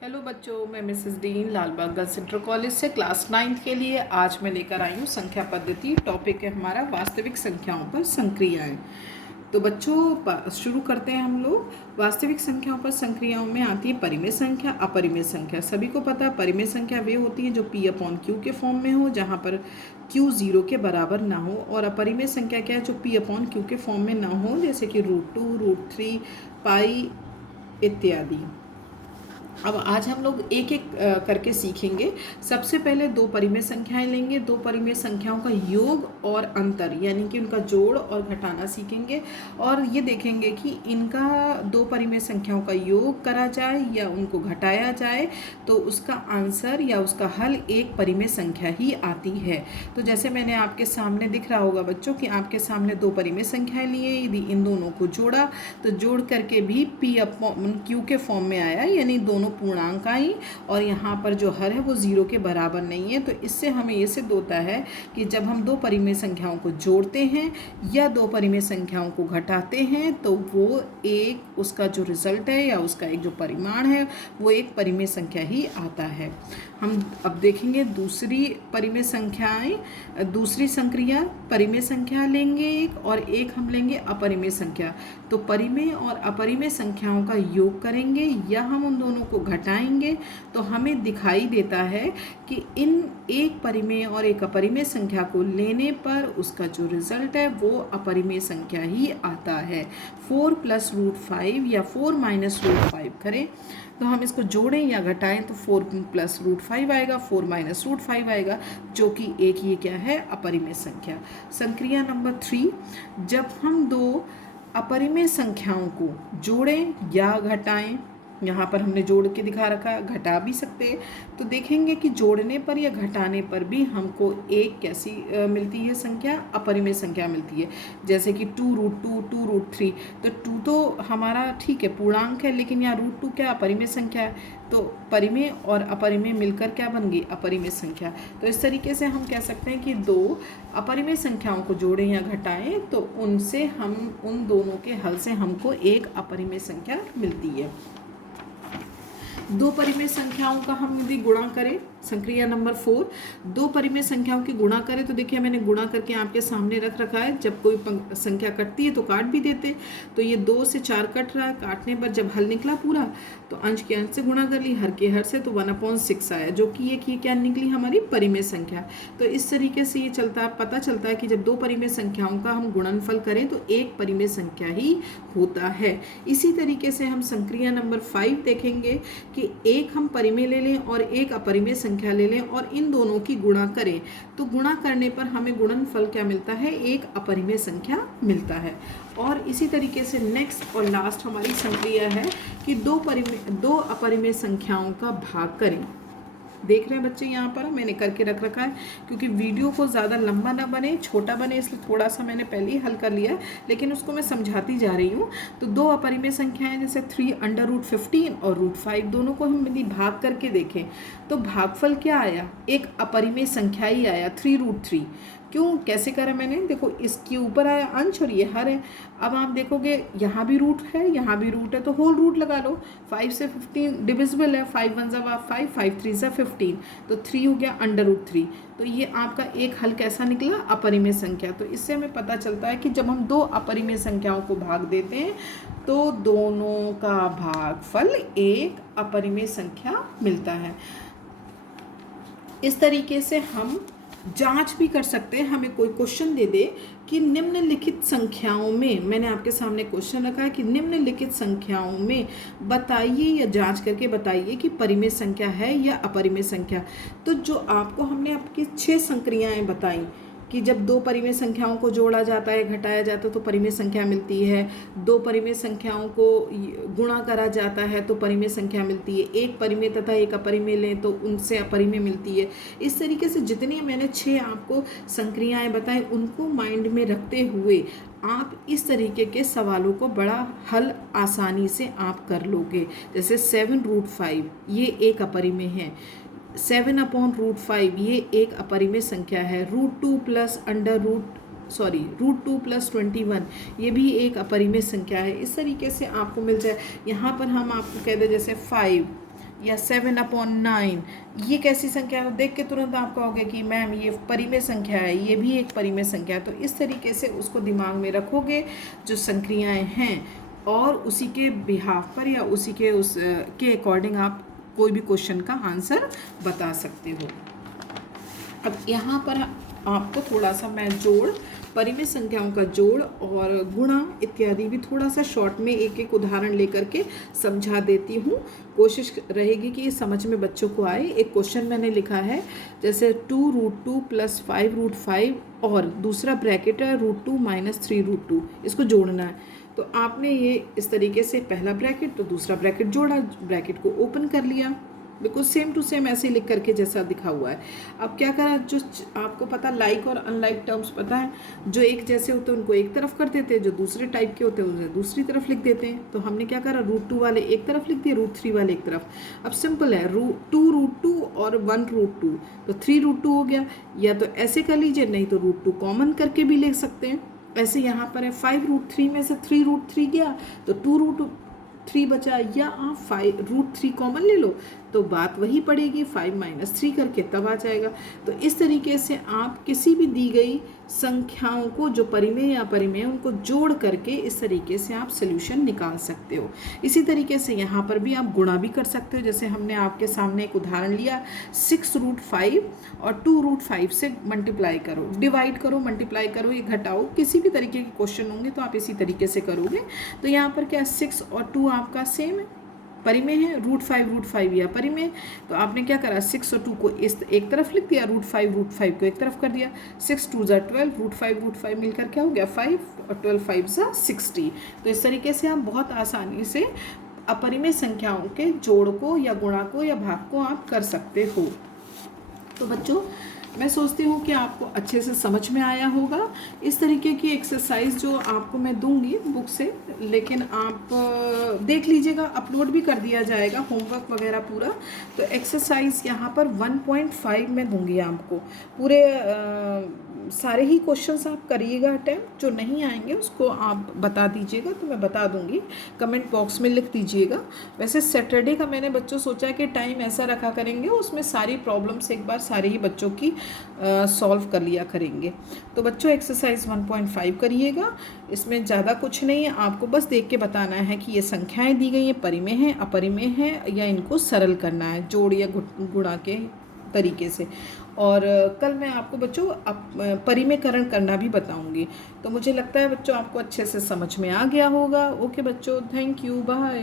Hello बच्चों, मैं Mrs Deen Lalbagh girls inter college से क्लास 9th के लिए आज मैं लेकर आई हूँ संख्या पद्धति। टॉपिक है हमारा वास्तविक संख्याओं पर संक्रियाएं। तो बच्चों शुरू करते हैं हम लोग। वास्तविक संख्याओं पर संक्रियाओं में आती है परिमेय संख्या, अपरिमेय संख्या। सभी को पता है परिमेय संख्या वे होती है जो P/Q के फॉर्म में हो, जहाँ पर Q 0 के बराबर ना हो। और अपरिमेय संख्या क्या है? जो P/Q के फॉर्म में ना हो, जैसे कि √2, √3, पाई इत्यादि। अब आज हम लोग एक एक करके सीखेंगे। सबसे पहले दो परिमेय संख्याएं लेंगे, दो परिमेय संख्याओं का योग और अंतर यानी कि उनका जोड़ और घटाना सीखेंगे। और ये देखेंगे कि इनका दो परिमेय संख्याओं का योग करा जाए या उनको घटाया जाए तो उसका आंसर या उसका हल एक परिमेय संख्या ही आती है। तो जैसे मैंने आपके सामने दिख रहा होगा बच्चों कि आपके सामने दो परिमेय संख्याएं लिए, यदि इन दोनों को जोड़ा तो जोड़ करके भी P/Q के फॉर्म में आया, यानी दोनों पूर्णांक आई और यहाँ पर जो हर है वो 0 के बराबर नहीं है। तो इससे हमें ये सिद्ध होता है कि जब हम दो परिमेय संख्याओं को जोड़ते हैं या दो परिमेय संख्याओं को घटाते हैं तो वो एक उसका जो रिजल्ट है या उसका एक जो परिमाण है वो एक परिमेय संख्या ही आता है। हम अब देखेंगे दूसरी परिमेय संख्याएं, दूसरी संक्रिया परिमेय संख्या लेंगे एक, और एक हम लेंगे अपरिमेय संख्या। तो परिमेय और अपरिमेय संख्याओं का योग करेंगे या हम उन दोनों को घटाएंगे तो हमें दिखाई देता है कि इन एक परिमेय और एक अपरिमेय संख्या को लेने पर उसका जो रिजल्ट है वो अपरिमेय संख्या ही आता है। 4 + √5 या 4 - √5 करें तो हम इसको जोड़ें या घटाएं तो 4 + √5 आएगा, 4 - √5 आएगा, जो कि एक ये क्या है? अपरिमेय संख्या। संक्रिया नंबर 3, जब हम दो अपरिमेय संख्याओं को जोड़ें या घटाएं, यहाँ पर हमने जोड़ के दिखा रखा है, घटा भी सकते हैं। तो देखेंगे कि जोड़ने पर या घटाने पर भी हमको एक कैसी मिलती है संख्या? अपरिमेय संख्या मिलती है। जैसे कि 2 √2, 2 √3। तो 2 तो हमारा ठीक है पूर्णांक है, लेकिन यहाँ √2 क्या अपरिमेय संख्या है? तो परिमेय और अपरिमेय मिलकर क्या बन गई? अपरिमेय संख्या। तो इस तरीके से हम कह सकते हैं कि दो अपरिमेय संख्याओं को जोड़ें या घटाएं तो उनसे हम उन दोनों के हल से हमको एक अपरिमेय संख्या मिलती है। दो परिमेय संख्याओं का हम यदि गुणा करें, संक्रिया नंबर 4, दो परिमेय संख्याओं की गुणा करें तो देखिए मैंने गुणा करके आपके सामने रख रखा है। जब कोई संख्या कटती है तो काट भी देते, तो ये 2 से 4 कट रहा है, काटने पर जब हल निकला पूरा तो अंश के अंश से गुणा कर ली, हर के हर से, तो 1/6 आया, जो कि ये क्या निकली? हमारी परिमेय संख्या। तो इस तरीके से ये पता चलता है कि जब दो परिमेय संख्याओं का हम गुणनफल करें तो एक परिमेय संख्या ही होता है। इसी तरीके से हम संक्रिया नंबर 5 देखेंगे कि एक हम परिमेय ले लें और एक अपरिमेय संख्या ले लें और इन दोनों की गुणा करें तो गुणा करने पर हमें गुणनफल क्या मिलता है? एक अपरिमेय संख्या मिलता है। और इसी तरीके से नेक्स्ट और लास्ट हमारी संक्रिया है कि दो अपरिमेय संख्याओं का भाग करें। देख रहे हैं बच्चे, यहाँ पर मैंने करके रख रखा है क्योंकि वीडियो को ज़्यादा लंबा ना बने, छोटा बने, इसलिए थोड़ा सा मैंने पहले ही हल कर लिया, लेकिन उसको मैं समझाती जा रही हूँ। तो दो अपरिमेय संख्याएं जैसे 3/√15 और √5, दोनों को हम यदि भाग करके देखें तो भागफल क्या आया? एक अपरिमेय संख्या ही आया, 3√3। क्यों, कैसे करा मैंने? देखो इसके ऊपर आया अंश और ये हर है। अब आप देखोगे यहाँ भी रूट है, यहाँ भी रूट है, तो होल रूट लगा लो। 5 से 15 डिविजिबल है, 5 1 ज़ा 5, 5 3 ज़ा 15, तो 3 हो गया √3। तो ये आपका एक हल कैसा निकला? अपरिमेय संख्या। तो इससे हमें पता चलता है कि जब हम दो अपरिमेय संख्याओं को भाग देते हैं तो दोनों का भागफल एक अपरिमेय संख्या मिलता है। इस तरीके से हम जांच भी कर सकते हैं। हमें कोई क्वेश्चन दे दे कि निम्नलिखित संख्याओं में, मैंने आपके सामने क्वेश्चन रखा है कि निम्नलिखित संख्याओं में बताइए या जांच करके बताइए कि परिमेय संख्या है या अपरिमेय संख्या। तो जो आपको हमने आपकी 6 संक्रियाएं बताई कि जब दो परिमेय संख्याओं को जोड़ा जाता है, घटाया जाता है तो परिमेय संख्या मिलती है, दो परिमेय संख्याओं को गुणा करा जाता है तो परिमेय संख्या मिलती है, एक परिमेय तथा एक अपरिमेय लें तो उनसे अपरिमेय मिलती है। इस तरीके से जितनी मैंने 6 आपको संक्रियाएं बताई उनको माइंड में रखते हुए आप इस तरीके के सवालों को बड़ा हल आसानी से आप कर लोगे। जैसे 7√5 ये एक अपरिमेय है, 7/√5 ये एक अपरिमेय संख्या है, √2 + 21 ये भी एक अपरिमेय संख्या है। इस तरीके से आपको मिल जाए। यहाँ पर हम आपको कह दें जैसे 5 या 7/9, ये कैसी संख्या है? देख के तुरंत आप कहोगे कि मैम ये परिमेय संख्या है, ये भी एक परिमेय संख्या है। तो इस तरीके से उसको दिमाग में रखोगे जो संक्रियाएं हैं, और उसी के बिहाफ पर या उसी के के अकॉर्डिंग आप कोई भी क्वेश्चन का आंसर बता सकते हो। अब यहाँ पर आपको थोड़ा सा मैं परिमेय संख्याओं का जोड़ और गुणा इत्यादि भी थोड़ा सा शॉर्ट में एक एक उदाहरण लेकर के समझा देती हूँ। कोशिश रहेगी कि ये समझ में बच्चों को आए। एक क्वेश्चन मैंने लिखा है, जैसे 2√2 + 5√5 और दूसरा ब्रैकेट है √2 - 3√2, इसको जोड़ना है। तो आपने ये इस तरीके से पहला ब्रैकेट तो दूसरा ब्रैकेट जोड़ा, ब्रैकेट को ओपन कर लिया, बिल्कुल सेम टू सेम ऐसे लिख करके जैसा दिखा हुआ है। अब क्या करा, जो आपको पता लाइक और अनलाइक टर्म्स पता है, जो एक जैसे होते हैं उनको एक तरफ कर देते हैं, जो दूसरे टाइप के होते हैं उन्हें दूसरी तरफ लिख देते हैं। तो हमने क्या करा, √2 वाले एक तरफ लिख दिए, √3 वाले एक तरफ। अब सिंपल है, 2√2 और 1√2, तो 3√2 हो गया। या तो ऐसे कर लीजिए, नहीं तो √2 कॉमन करके भी लिख सकते हैं। ऐसे यहाँ पर है 5√3 में से 3√3 गया तो 2√3 बचा, या आप 5√3 कॉमन ले लो तो बात वही पड़ेगी, 5 - 3 करके तब आ जाएगा। तो इस तरीके से आप किसी भी दी गई संख्याओं को जो परिमेय या परिमेय उनको जोड़ करके इस तरीके से आप सोल्यूशन निकाल सकते हो। इसी तरीके से यहाँ पर भी आप गुणा भी कर सकते हो। जैसे हमने आपके सामने एक उदाहरण लिया, 6√5 और 2√5 से मल्टीप्लाई करो, डिवाइड करो, मल्टीप्लाई करो, ये घटाओ, किसी भी तरीके के क्वेश्चन होंगे तो आप इसी तरीके से करोगे। तो यहाँ पर क्या 6 और 2 आपका सेम है, परिमेय है, √5 या परिमेय। तो आपने क्या करा, 6 और 2 को इस एक तरफ लिख दिया, √5 को एक तरफ कर दिया, 6 2 = 12, √5 मिलकर क्या हो गया 5, और 12 5 = 60। तो इस तरीके से आप बहुत आसानी से अपरिमेय संख्याओं के जोड़ को या गुणा को या भाग को आप कर सकते हो। तो बच्चों, मैं सोचती हूँ कि आपको अच्छे से समझ में आया होगा। इस तरीके की एक्सरसाइज जो आपको मैं दूंगी बुक से, लेकिन आप देख लीजिएगा, अपलोड भी कर दिया जाएगा होमवर्क वगैरह पूरा। तो एक्सरसाइज यहाँ पर 1.5 में दूंगी आपको, पूरे सारे ही क्वेश्चंस आप करिएगा अटैम्प्ट। जो नहीं आएंगे उसको आप बता दीजिएगा, तो मैं बता दूंगी, कमेंट बॉक्स में लिख दीजिएगा। वैसे सैटरडे का मैंने बच्चों सोचा कि टाइम ऐसा रखा करेंगे, उसमें सारी प्रॉब्लम्स एक बार सारे ही बच्चों की सॉल्व कर लिया करेंगे। तो बच्चों एक्सरसाइज 1.5 करिएगा, इसमें ज़्यादा कुछ नहीं है, आपको बस देख के बताना है कि ये संख्याएं दी गई हैं परिमेय हैं अपरिमेय हैं, या इनको सरल करना है जोड़ या गुणा के तरीके से। और कल मैं आपको बच्चों परिमेयकरण करना भी बताऊंगी। तो मुझे लगता है बच्चों आपको अच्छे से समझ में आ गया होगा। ओके बच्चों, थैंक यू, बाय।